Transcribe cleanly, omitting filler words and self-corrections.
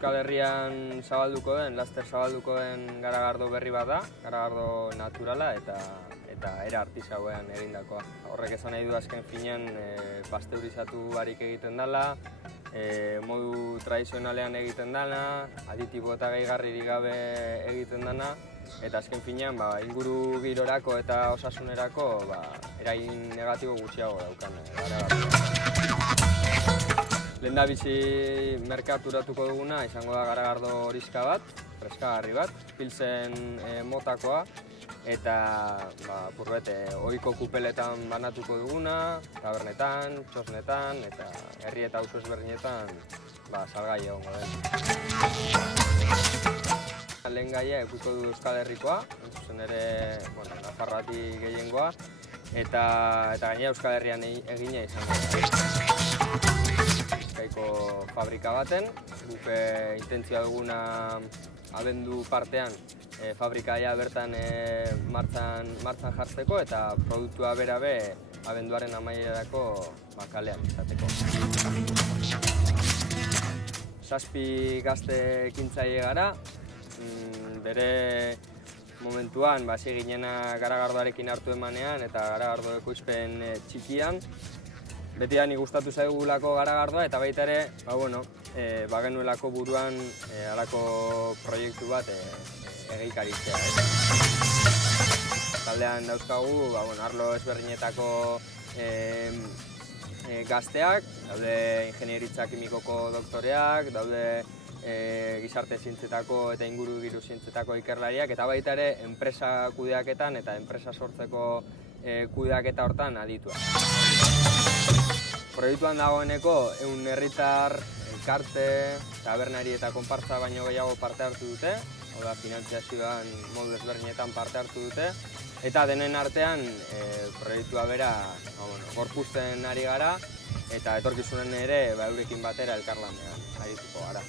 Euskal Herrian zabalduko den, laster zabalduko den garagardo berri bat da, garagardo naturala eta era artisauean egindakoa. Horrek esan nahi du azken finean pasteurizatu barik egiten dela, modu tradizionalean egiten dela, aditibo eta gehigarririk gabe egiten dena, eta azken finean inguru girorako eta osasunerako eragin negatibo gutxiago daukan garagardoa. Lehendabizi merkaturatuko duguna izango da garagardo horiska bat, freskagarri bat, pilsen motakoa, eta ohiko kupeletan banatuko duguna, tabernetan, txosnetan, eta herri eta auzo ezberdinetan salgai egongo den. Lehen gaia edukiko du Euskal Herrikoa, zuzen ere Nafarroatik gehiengoa, eta gainera Euskal Herrian egina izango da. Bizkaiko fabrika baten, guk intentzioa duguna abendu partean fabrikaia bertan martxan jartzeko eta produktua berabe abenduaren amaierarako kalean izateko. 7 gazte ekintzaile gara, bere momentuan hasi ginena garagardoarekin hartu emanean eta garagardo ekoizpen txikian. Betidanik gustatu zaigulako garagardoa eta baita ere, bagenuelako buruan halako proiektu bat egikaritzea. Taldean dauzkagu arlo ezberdinetako gazteak, daude ingenieritza kimikoko doktoreak, daude gizarte zientzetako eta ingurugiro zientzetako ikerlariak, eta baita ere enpresa kudeaketan eta enpresa sortzeko kudeaketa hortan adituak. Proiektuan dagoeneko 100 herritar, elkarte, tabernari eta konpartza baino gehiago parte hartu dute, hau da, finantziazioan modu ezberdinetan parte hartu dute, eta denen artean proiektua bera gorpuzten ari gara, eta etorkizunen ere eurekin batera elkarlanean arituko gara.